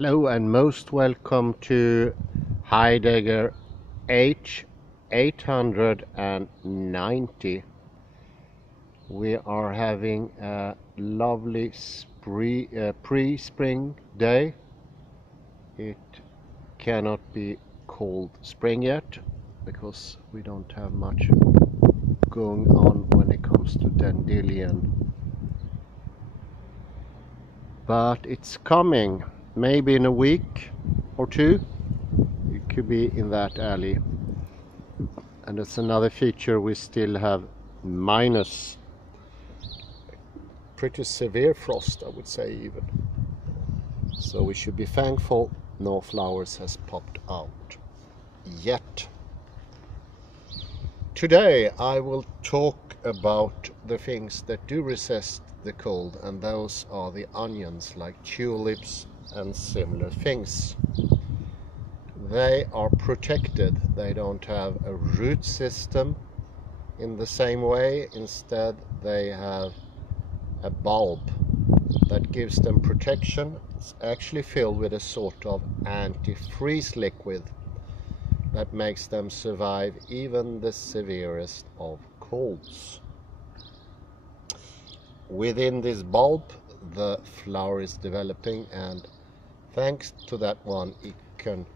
Hello and most welcome to Heidegger H890. We are having a lovely pre-spring day. It cannot be called spring yet because we don't have much going on when it comes to dandelion. But it's coming. Maybe in a week or two it could be in that alley, and it's another feature. We still have minus pretty severe frost, I would say, even, so we should be thankful no flowers has popped out yet. Today I will talk about the things that do resist the cold, and those are the onions, like tulips and similar things. They are protected. They don't have a root system in the same way. Instead, they have a bulb that gives them protection. It's actually filled with a sort of antifreeze liquid that makes them survive even the severest of colds. Within this bulb, the flower is developing, and thanks to that one, it can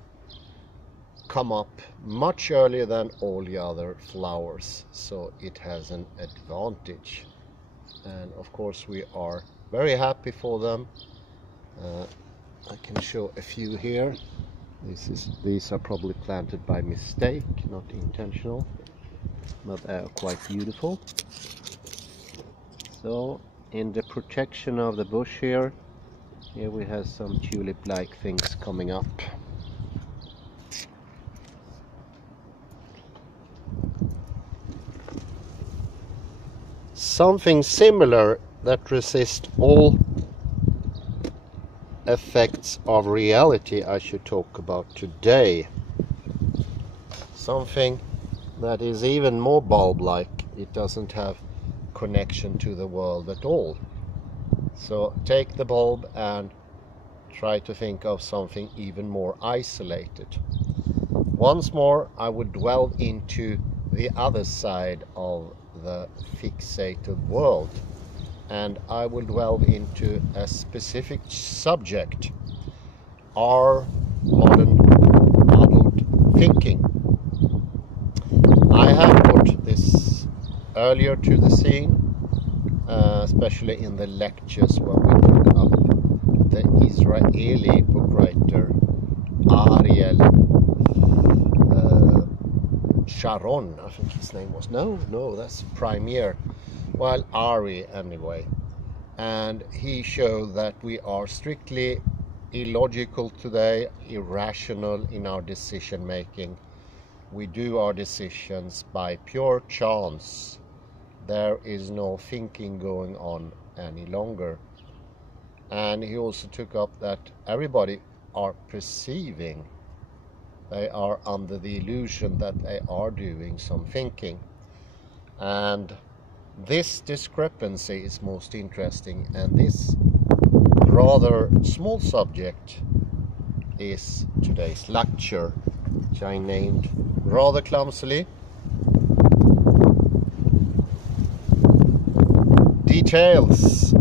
come up much earlier than all the other flowers, so it has an advantage. And of course we are very happy for them. I can show a few here. These are probably planted by mistake, not intentional, but they are quite beautiful. So in the protection of the bush here we have some tulip-like things coming up. Something similar that resists all effects of reality I should talk about today. Something that is even more bulb-like. It doesn't have connection to the world at all. So take the bulb and try to think of something even more isolated. Once more, I would dwell into the other side of the fixated world, and I will dwell into a specific subject: our modern adult thinking. I have put this earlier to the scene, especially in the lectures when we took up the Israeli book writer Ariely. Sharon, I think his name was. No, that's Premier. Well, Ari anyway. And he showed that we are strictly illogical today, irrational in our decision making. We do our decisions by pure chance. There is no thinking going on any longer. And he also took up that everybody are perceiving. They are under the illusion that they are doing some thinking. And this discrepancy is most interesting, and this rather small subject is today's lecture, which I named rather clumsily Details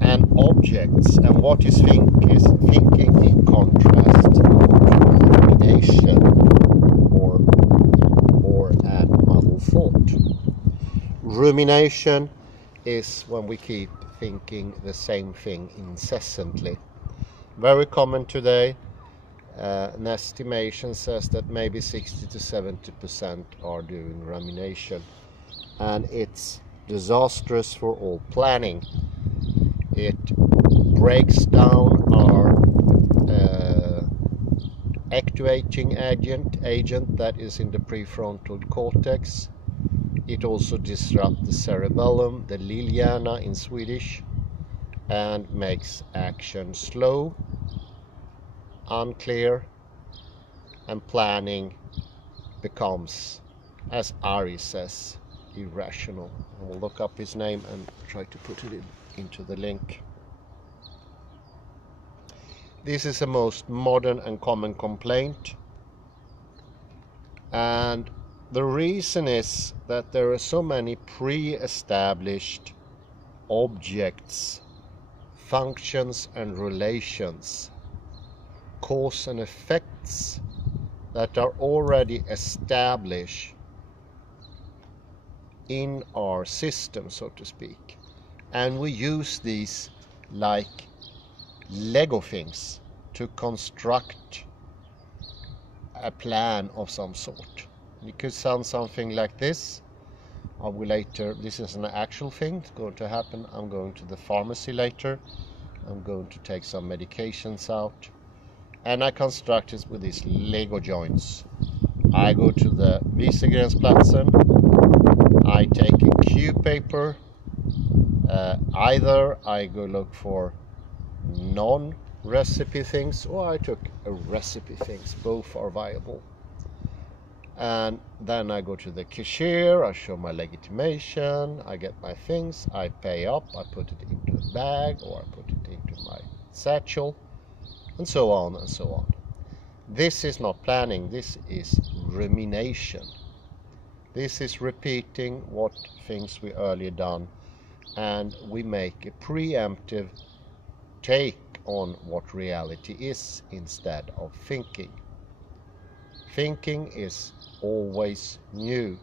and Objects, and what is thinking in contrast to rumination or a muddle thought. Rumination is when we keep thinking the same thing incessantly. Very common today. An estimation says that maybe 60 to 70% are doing rumination, and it's disastrous for all planning. It breaks down our actuating agent that is in the prefrontal cortex. It also disrupts the cerebellum, the lillhjärna in Swedish, and makes action slow, unclear, and planning becomes, as Ari says, irrational. I will look up his name and try to put it into the link. This is the most modern and common complaint. And the reason is that there are so many pre-established objects, functions and relations, cause and effects that are already established in our system, so to speak. And we use these like Lego things to construct a plan of some sort. It could sound something like this. I will later, this is an actual thing, it's going to happen. I'm going to the pharmacy later. I'm going to take some medications out. And I construct this with these Lego joints. I go to the Wiesegränsplatsen. I take a cue paper. Either I go look for non-recipe things, or I took a recipe things. Both are viable. And then I go to the cashier, I show my legitimation, I get my things, I pay up, I put it into a bag, or I put it into my satchel, and so on and so on. This is not planning, this is rumination. This is repeating what things we earlier done, and we make a preemptive take on what reality is instead of thinking. Thinking is always new.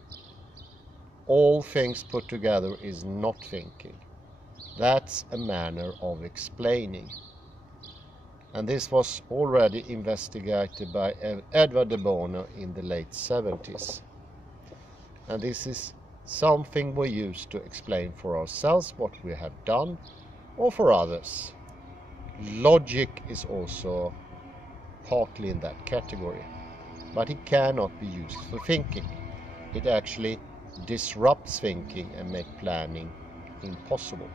All things put together is not thinking. That's a manner of explaining. And this was already investigated by Edward de Bono in the late 70s. And this is something we use to explain for ourselves what we have done, or for others. Logic is also partly in that category, but it cannot be used for thinking. It actually disrupts thinking and makes planning impossible.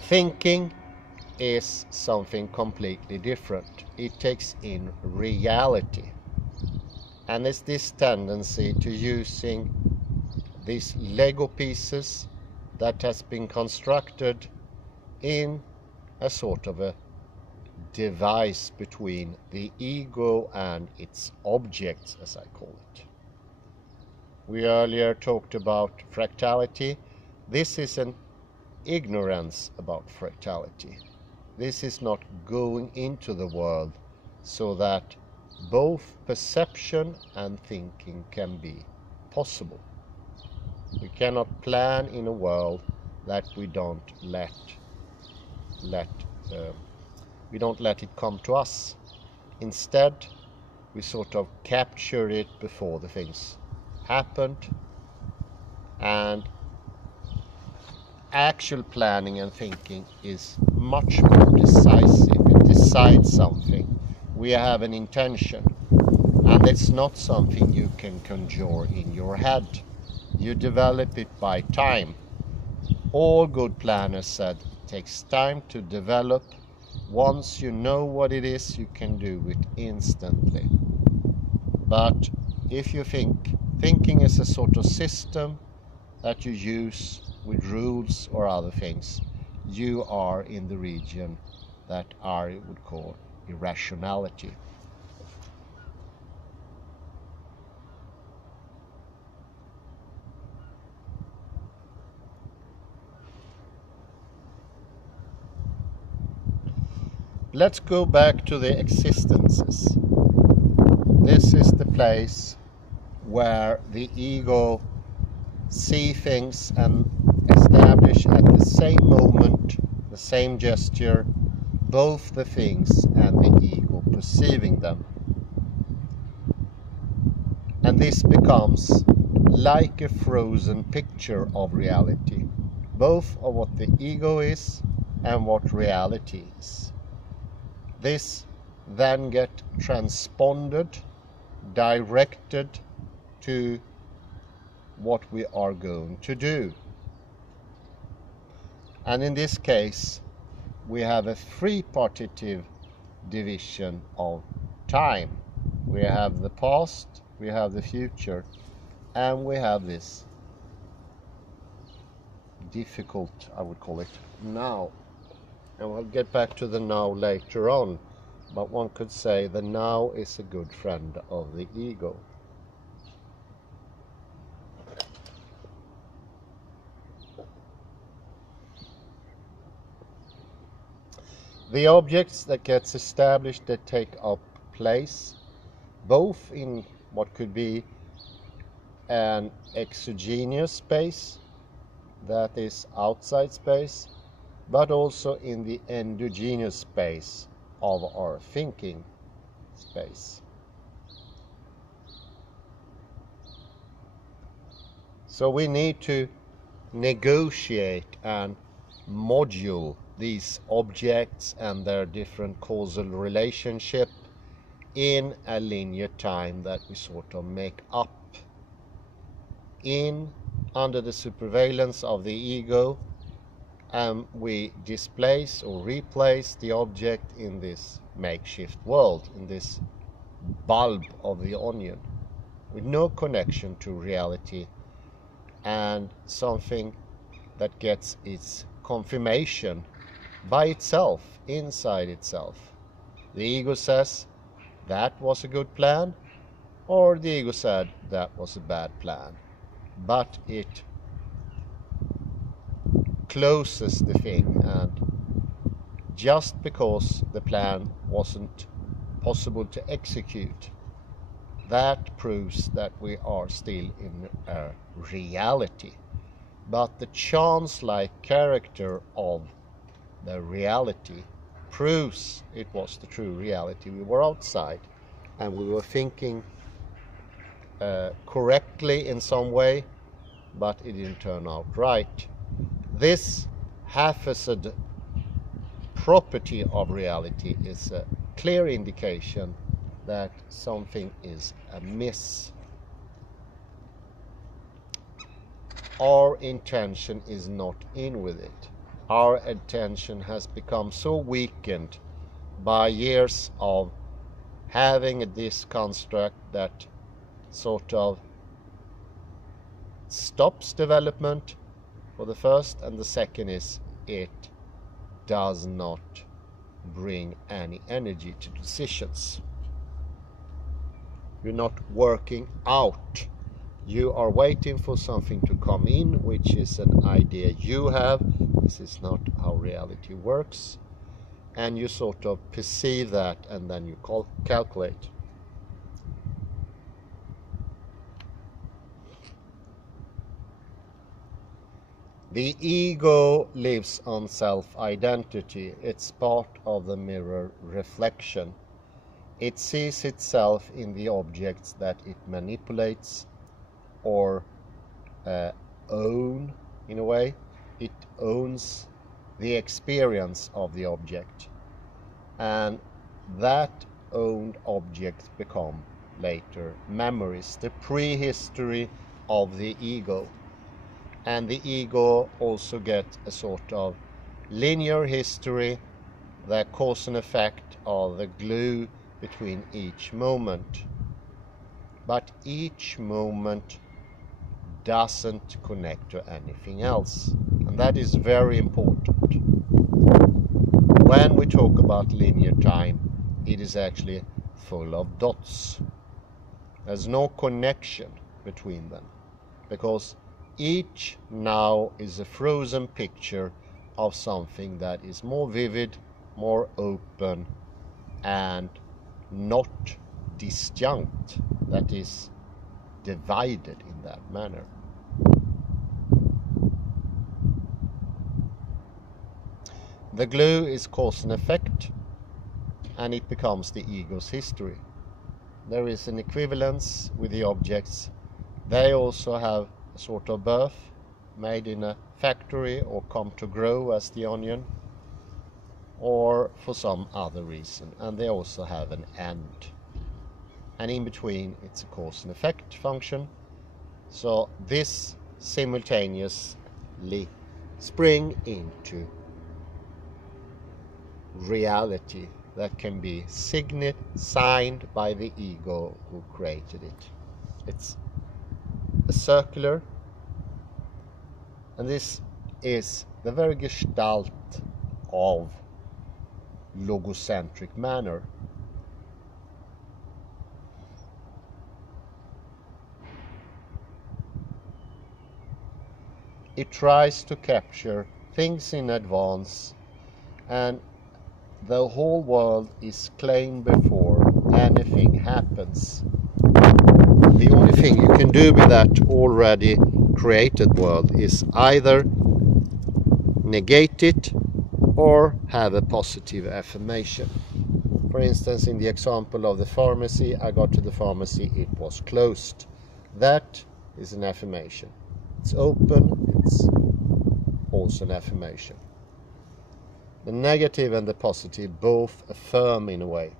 Thinking is something completely different. It takes in reality. And it's this tendency to using these Lego pieces that has been constructed in a sort of a device between the ego and its objects, as I call it. We earlier talked about fractality. This is an ignorance about fractality. This is not going into the world so that both perception and thinking can be possible. We cannot plan in a world that we don't let it come to us. Instead, we sort of capture it before the things happened, and actual planning and thinking is much more decisive. It decides something. We have an intention, and it's not something you can conjure in your head. You develop it by time. All good planners said it takes time to develop. Once you know what it is, you can do it instantly. But if you think, thinking is a sort of system that you use with rules or other things, you are in the region that Ariely would call irrationality. Let's go back to the existences. This is the place where the ego see things and establish at the same moment, the same gesture, both the things and the ego perceiving them. And this becomes like a frozen picture of reality, both of what the ego is and what reality is. This then gets transponded, directed to what we are going to do. And in this case, we have a three-partitive division of time. We have the past, we have the future, and we have this difficult, I would call it, now. And we'll get back to the now later on, but one could say the now is a good friend of the ego. The objects that gets established, that take up place both in what could be an exogenous space, that is outside space, but also in the endogenous space of our thinking space. So we need to negotiate and module these objects and their different causal relationship in a linear time that we sort of make up in under the surveillance of the ego, and we displace or replace the object in this makeshift world, in this bulb of the onion, with no connection to reality and something that gets its confirmation by itself, inside itself. The ego says that was a good plan, or the ego said that was a bad plan, but it closes the thing, and just because the plan wasn't possible to execute, that proves that we are still in a reality. But the chance-like character of the reality proves it was the true reality. We were outside and we were thinking correctly in some way, but it didn't turn out right. This haphazard property of reality is a clear indication that something is amiss. Our intention is not in with it. Our attention has become so weakened by years of having this construct that sort of stops development for the first, and the second is it does not bring any energy to decisions. You're not working out. You are waiting for something to come in, which is an idea you have. This is not how reality works. And you sort of perceive that, and then you calculate. The ego lives on self-identity. It's part of the mirror reflection. It sees itself in the objects that it manipulates or own, in a way. It owns the experience of the object, and that owned object become later memories, the prehistory of the ego. And the ego also gets a sort of linear history, the cause and effect of the glue between each moment. But each moment doesn't connect to anything else, and that is very important. When we talk about linear time, it is actually full of dots. There's no connection between them, because each now is a frozen picture of something that is more vivid, more open, and not disjunct, that is divided in that manner. The glue is cause and effect, and it becomes the ego's history. There is an equivalence with the objects. They also have a sort of birth, made in a factory, or come to grow as the onion, or for some other reason, and they also have an end. And in between, it's a cause and effect function. So this simultaneously spring into reality that can be signed by the ego who created it. It's a circular, and this is the very gestalt of logocentric manner. It tries to capture things in advance, and the whole world is claimed before anything happens. The only thing you can do with that already created world is either negate it or have a positive affirmation. For instance, in the example of the pharmacy, I got to the pharmacy, it was closed. That is an affirmation. It's open, it's also an affirmation. The negative and the positive both affirm in a way.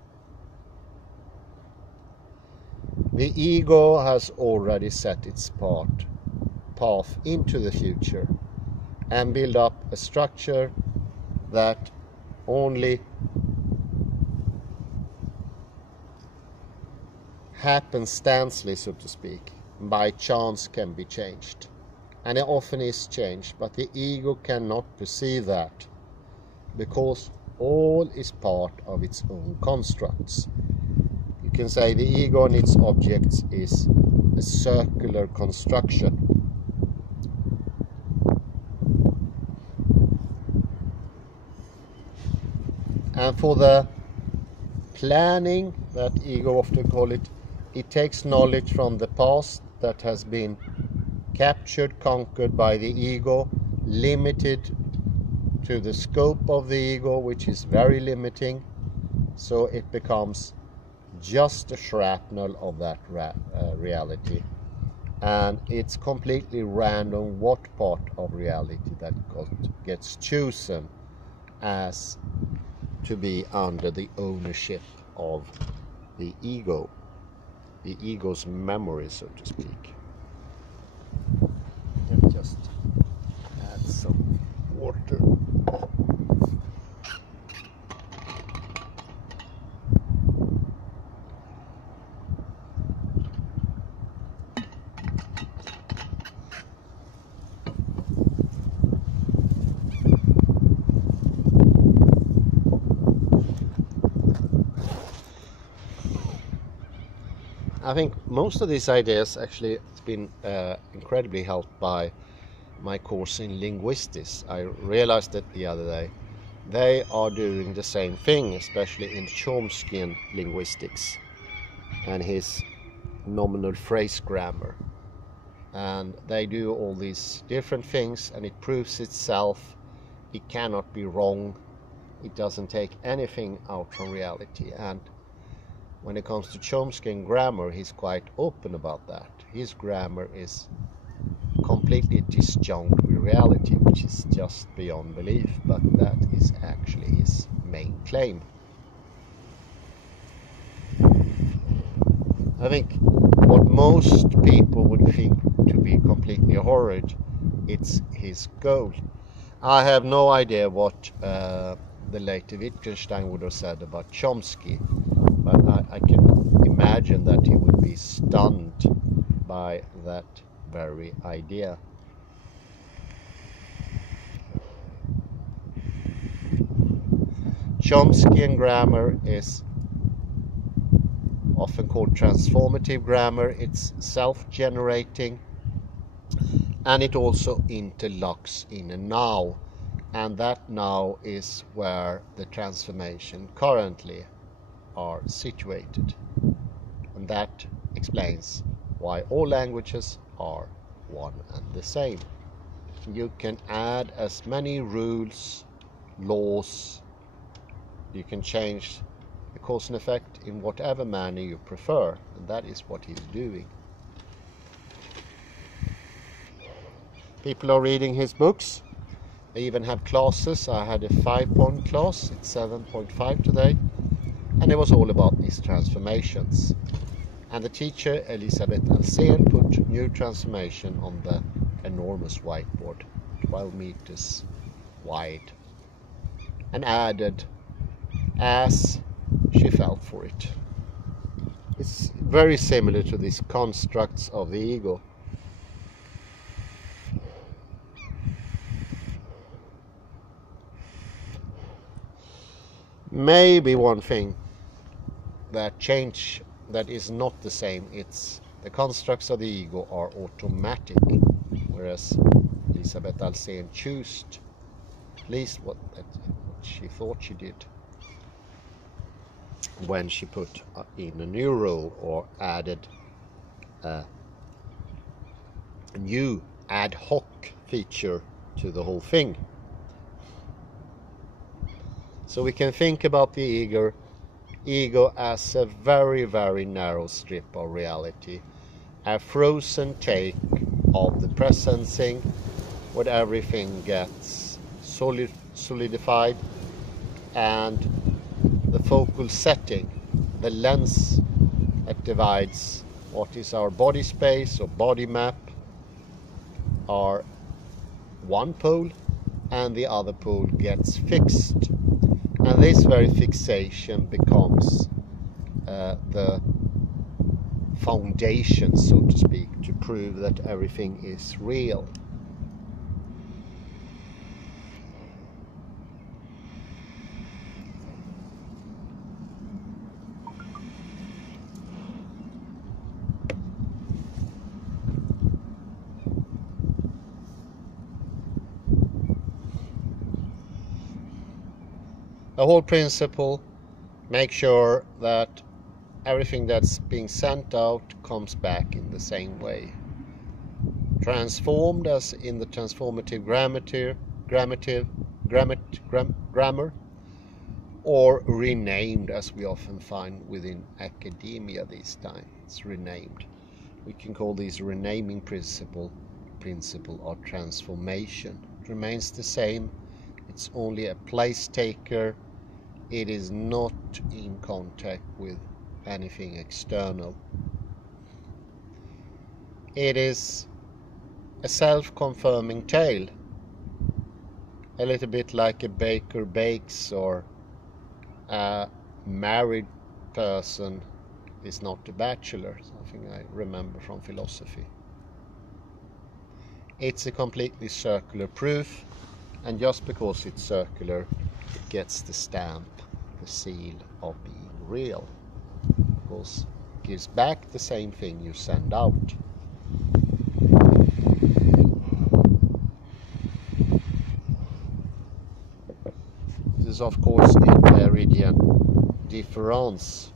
The ego has already set its path into the future and build up a structure that only happenstancely, so to speak, by chance can be changed. And it often is changed, but the ego cannot perceive that because all is part of its own constructs. You can say the ego and its objects is a circular construction. And for the planning, that ego often call it, it takes knowledge from the past that has been captured, conquered by the ego, limited to the scope of the ego, which is very limiting, so it becomes just a shrapnel of that reality, and it's completely random what part of reality that gets chosen as to be under the ownership of the ego's memory, so to speak. Let me just add some water. I think most of these ideas actually has been incredibly helped by my course in linguistics. I realized it the other day. They are doing the same thing, especially in Chomskyan linguistics and his nominal phrase grammar. And they do all these different things, and it proves itself. It cannot be wrong. It doesn't take anything out from reality. And when it comes to Chomskyan grammar, he's quite open about that. His grammar is completely disjunct with reality, which is just beyond belief, but that is actually his main claim. I think what most people would think to be completely horrid, it's his goal. I have no idea what the later Wittgenstein would have said about Chomsky, but I can imagine that he would be stunned by that very idea. Chomskyan grammar is often called transformative grammar. It's self-generating, and it also interlocks in a now, and that now is where the transformation currently are situated, and that explains why all languages are one and the same. You can add as many rules, laws, you can change the cause and effect in whatever manner you prefer, and that is what he's doing. People are reading his books. They even have classes. I had a 5-point class, it's 7.5 today, and it was all about these transformations. And the teacher, Elisabeth Alsen, put new transformation on the enormous whiteboard, 12 meters wide, and added as she felt for it. It's very similar to these constructs of the ego. Maybe one thing that is not the same, it's the constructs of the ego are automatic, whereas Elisabeth Alsen chose at least what she thought she did when she put in a new rule or added a new ad hoc feature to the whole thing. So we can think about the ego as a very, very narrow strip of reality, a frozen take of the presencing, where everything gets solidified, and the focal setting, the lens that divides what is our body space or body map, are one pole, and the other pole gets fixed. And this very fixation becomes the foundation, so to speak, to prove that everything is real. The whole principle, make sure that everything that's being sent out comes back in the same way. Transformed as in the transformative grammar, or renamed as we often find within academia these times. It's renamed. We can call these renaming principle of transformation. It remains the same. It's only a place taker. It is not in contact with anything external. It is a self-confirming tale, a little bit like a baker bakes, or a married person is not a bachelor, something I remember from philosophy. It's a completely circular proof, and just because it's circular, it gets the stamp, the seal of being real, because it gives back the same thing you send out. This is of course in meridian difference.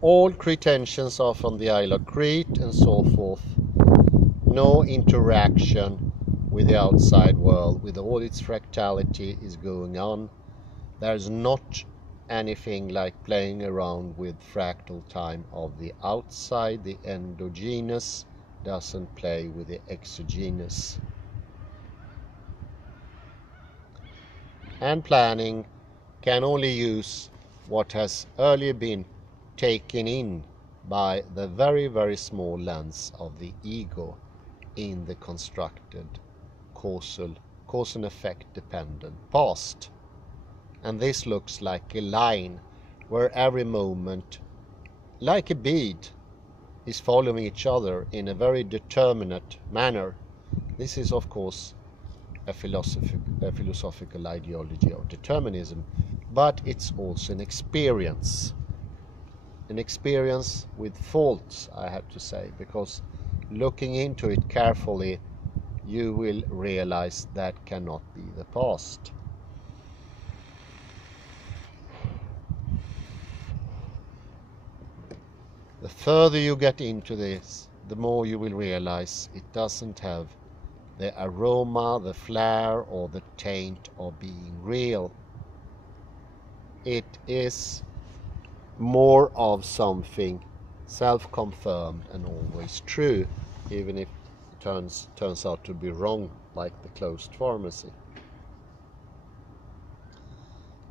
All pretensions are from the Isle of Crete and so forth. No interaction with the outside world, with all its fractality, is going on. There's not anything like playing around with fractal time of the outside. The endogenous doesn't play with the exogenous. And planning can only use what has earlier been taken in by the very, very small lens of the ego in the constructed cause and effect dependent past. And this looks like a line where every moment, like a bead, is following each other in a very determinate manner. This is of course a philosophical ideology of determinism, but it's also an experience with faults, I have to say, because looking into it carefully, you will realize that cannot be the past. The further you get into this, the more you will realize it doesn't have the aroma, the flair, or the taint of being real. It is more of something self-confirmed and always true, even if it turns out to be wrong, like the closed pharmacy.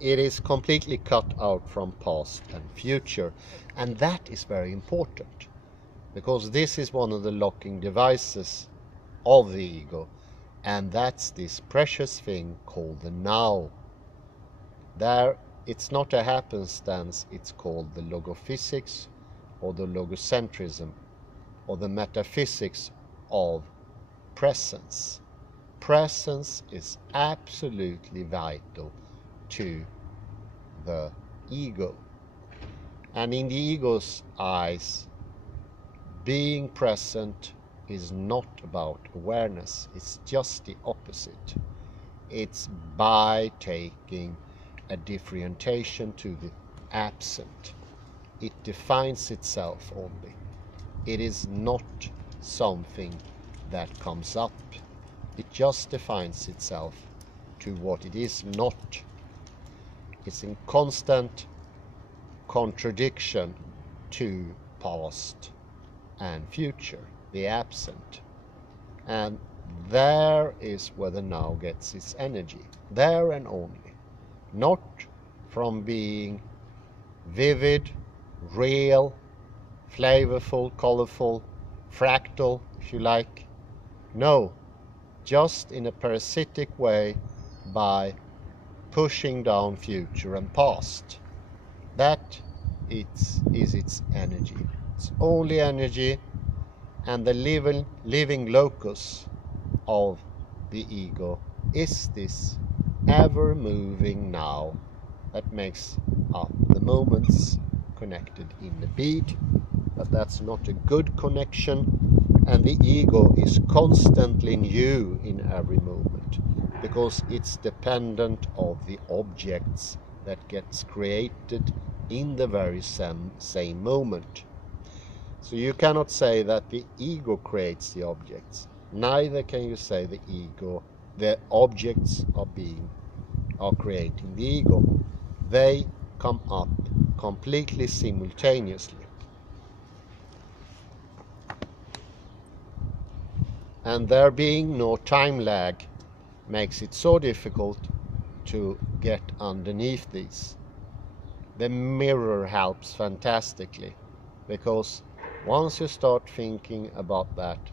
It is completely cut out from past and future, and that is very important, because this is one of the locking devices of the ego, and that's this precious thing called the now. There, it's not a happenstance, it's called the logophysics, or the logocentrism, or the metaphysics of presence. presence is absolutely vital to the ego. And in the ego's eyes, being present is not about awareness, it's just the opposite. It's by taking a differentiation to the absent. It defines itself only. It is not something that comes up. It just defines itself to what it is not. It's in constant contradiction to past and future, the absent. And there is where the now gets its energy. There and only. Not from being vivid, real, flavorful, colorful, fractal, if you like. No, just in a parasitic way by pushing down future and past. That is its energy. It's only energy, and the living locus of the ego is this ever-moving now that makes up the moments connected in the bead. But that's not a good connection, and the ego is constantly new in every moment because it's dependent of the objects that gets created in the very same moment. So you cannot say that the ego creates the objects. Neither can you say the objects are creating the ego. They come up completely simultaneously. And there being no time lag makes it so difficult to get underneath these. The mirror helps fantastically, because once you start thinking about that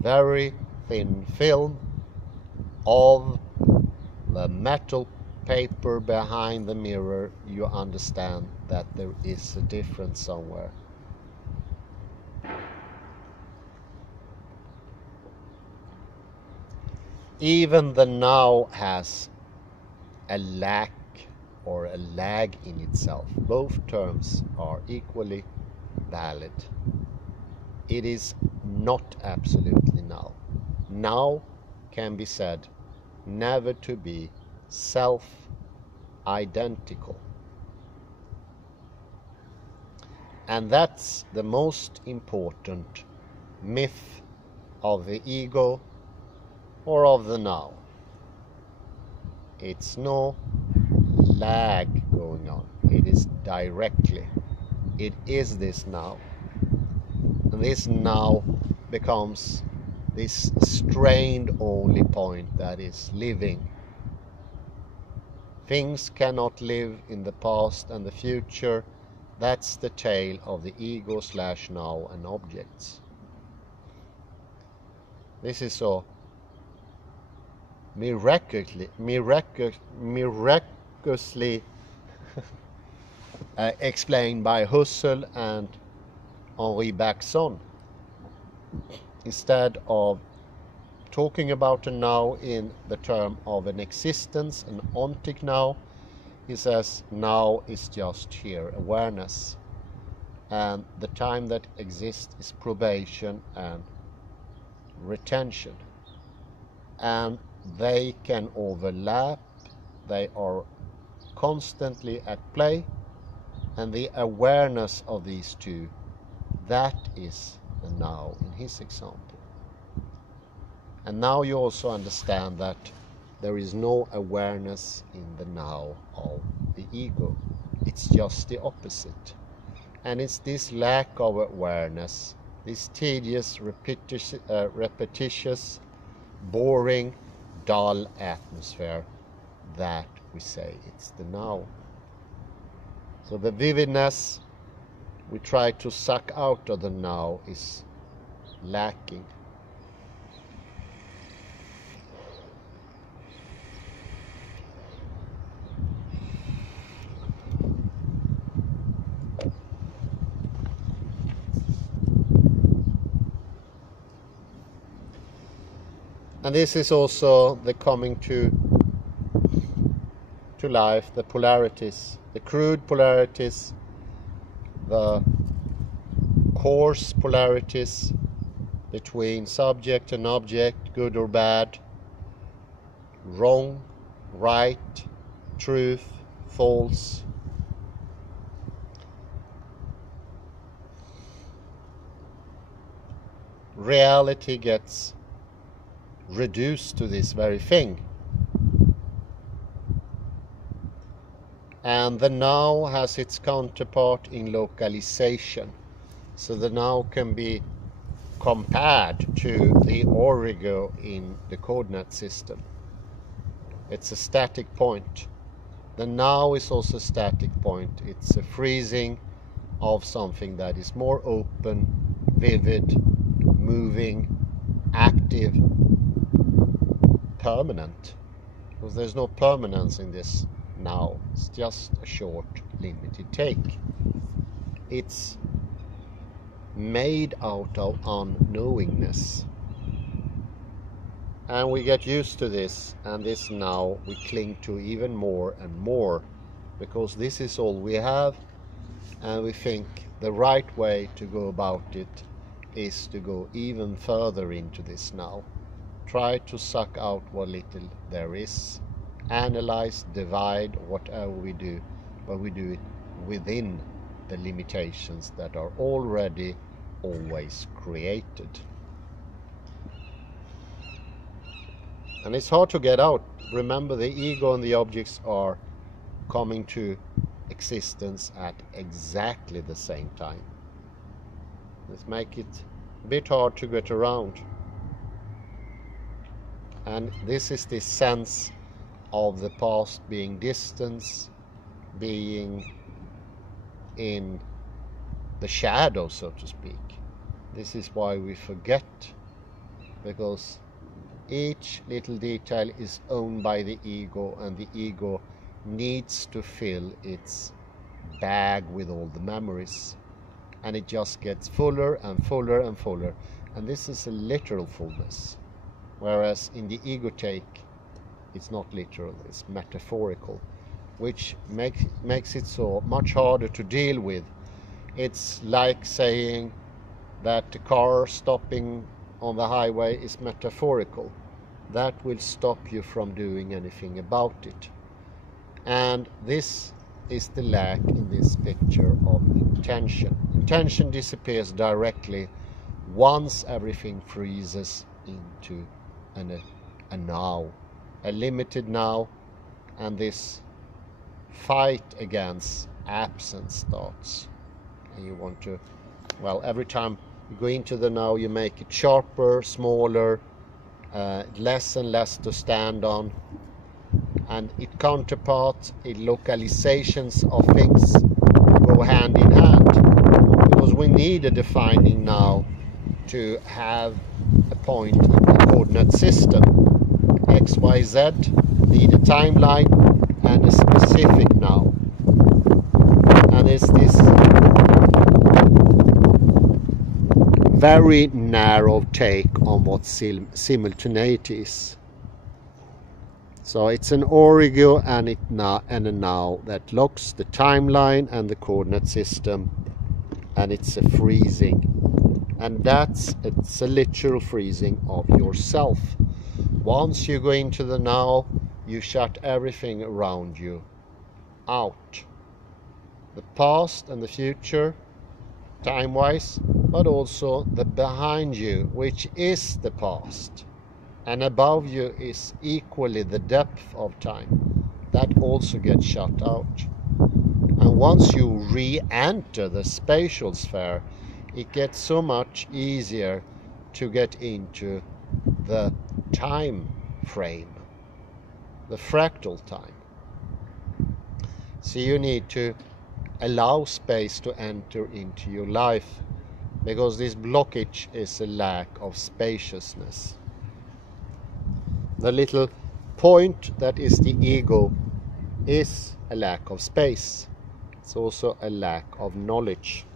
very thin film of the metal paper behind the mirror, you understand that there is a difference somewhere. Even the now has a lack or a lag in itself. Both terms are equally valid. It is not absolutely now. Now can be said never to be self-identical. And that's the most important myth of the ego or of the now. It's no lag going on. It is directly. It is this now. And this now becomes this strained only point that is living. Things cannot live in the past and the future. That's the tale of the ego / now and objects. This is so miraculously explained by Husserl and Henri Bergson. Instead of talking about a now in the term of an existence, an ontic now, he says now is just here, awareness. And the time that exists is probation and retention. And they can overlap, they are constantly at play, and the awareness of these two, that is the now in his example. And now you also understand that there is no awareness in the now of the ego. It's just the opposite. And it's this lack of awareness, this tedious, repetitious, boring, dull atmosphere, that we say it's the now. So the vividness we try to suck out of the now is lacking. And this is also the coming to life, the polarities, the crude polarities, the coarse polarities between subject and object, good or bad, wrong, right, truth, false. Reality gets reduced to this very thing. And the now has its counterpart in localization. So the now can be compared to the origo in the coordinate system. It's a static point. The now is also a static point. It's a freezing of something that is more open, vivid, moving, active, permanent. Because there's no permanence in this now. It's just a short, limited take. It's made out of unknowingness. And we get used to this, and this now we cling to even more and more, because this is all we have, and we think the right way to go about it is to go even further into this now. Try to suck out what little there is, analyze, divide, whatever we do, but we do it within the limitations that are already always created. And it's hard to get out. Remember, the ego and the objects are coming to existence at exactly the same time. Let's make it a bit hard to get around. And this is the sense of the past being distance, being in the shadow, so to speak. This is why we forget, because each little detail is owned by the ego, and the ego needs to fill its bag with all the memories, and it just gets fuller and fuller and fuller. And this is a literal fullness, whereas in the ego take it's not literal, it's metaphorical, which makes it so much harder to deal with. It's like saying that the car stopping on the highway is metaphorical. That will stop you from doing anything about it. And this is the lack in this picture of intention. Intention disappears directly once everything freezes into a now, a limited now, and this fight against absence starts. And you want to, well, every time you go into the now, you make it sharper, smaller, less and less to stand on, and it counterparts, it localizations of things go hand in hand, because we need a defining now to have a point in the coordinate system. X, Y, Z need a timeline and a specific now, and it's this very narrow take on what simultaneity is. So it's an origo and a now that locks the timeline and the coordinate system, and it's a freezing, and it's a literal freezing of yourself. Once you go into the now, you shut everything around you out, the past and the future time-wise, but also the behind you, which is the past, and above you is equally the depth of time. That also gets shut out. And once you re-enter the spatial sphere, it gets so much easier to get into the time frame, the fractal time. So you need to allow space to enter into your life, because this blockage is a lack of spaciousness. The little point that is the ego is a lack of space. It's also a lack of knowledge.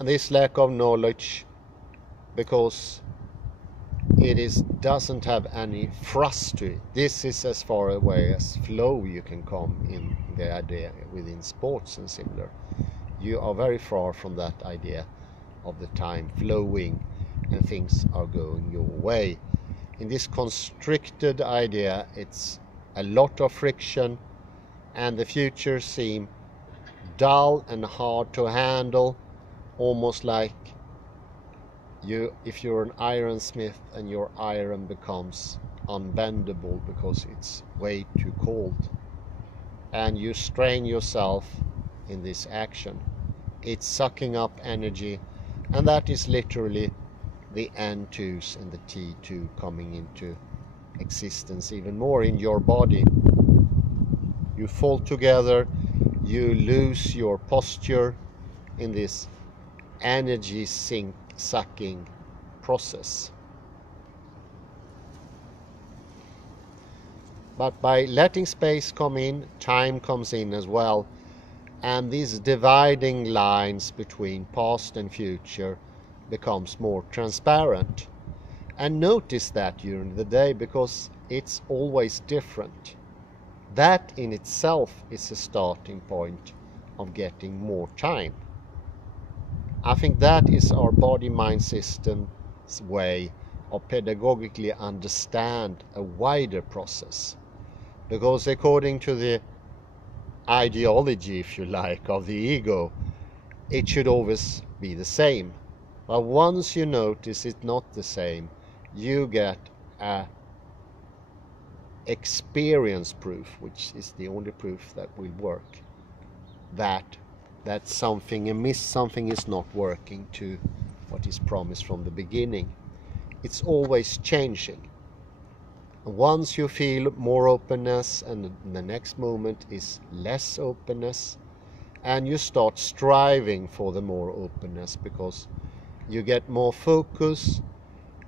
this lack of knowledge, because doesn't have any thrust to it. This is as far away as flow you can come in the idea within sports and similar. You are very far from that idea of the time flowing and things are going your way. In this constricted idea, it's a lot of friction, and the future seems dull and hard to handle, almost like if you're an ironsmith and your iron becomes unbendable because it's way too cold, and you strain yourself in this action. It's sucking up energy, and that is literally the N2s and the T2 coming into existence even more in your body. You fall together, you lose your posture in this energy sucking process. But by letting space come in, time comes in as well, and these dividing lines between past and future becomes more transparent. And notice that during the day, because it's always different. That in itself is a starting point of getting more time. I think that is our body-mind system's way of pedagogically understand a wider process. Because according to the ideology, if you like, of the ego, it should always be the same. But once you notice it's not the same, you get a experience proof, which is the only proof that will work, that something amiss, something is not working to what is promised from the beginning. It's always changing. Once you feel more openness, and the next moment is less openness, and you start striving for the more openness, because you get more focus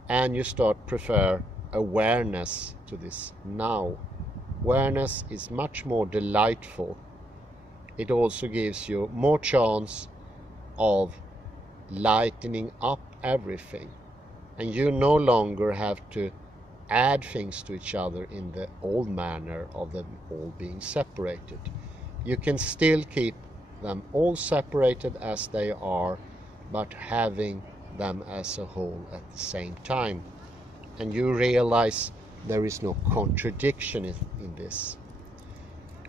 and you start prefer awareness to this now. Awareness is much more delightful. It also gives you more chance of lightening up everything, and you no longer have to add things to each other in the old manner of them all being separated. You can still keep them all separated as they are, but having them as a whole at the same time. And you realize there is no contradiction in this.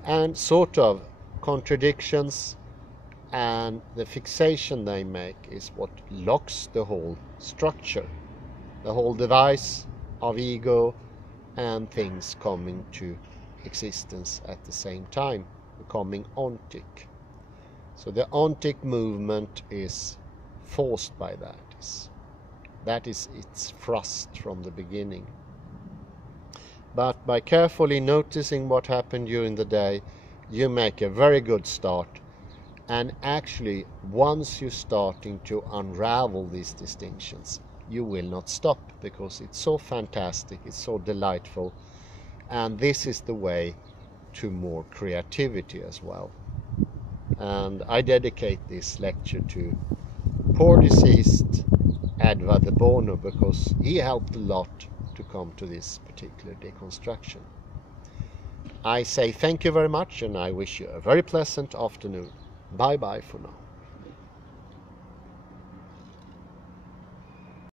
And sort of contradictions and the fixation they make is what locks the whole structure, the whole device of ego and things coming to existence at the same time, becoming ontic. So the ontic movement is forced by that. That is its thrust from the beginning. But by carefully noticing what happened during the day, you make a very good start. And actually, once you're starting to unravel these distinctions, you will not stop, because it's so fantastic, it's so delightful, and this is the way to more creativity as well. And I dedicate this lecture to poor deceased Edvard de Bono, because he helped a lot to come to this particular deconstruction. I say thank you very much, and I wish you a very pleasant afternoon. Bye bye for now.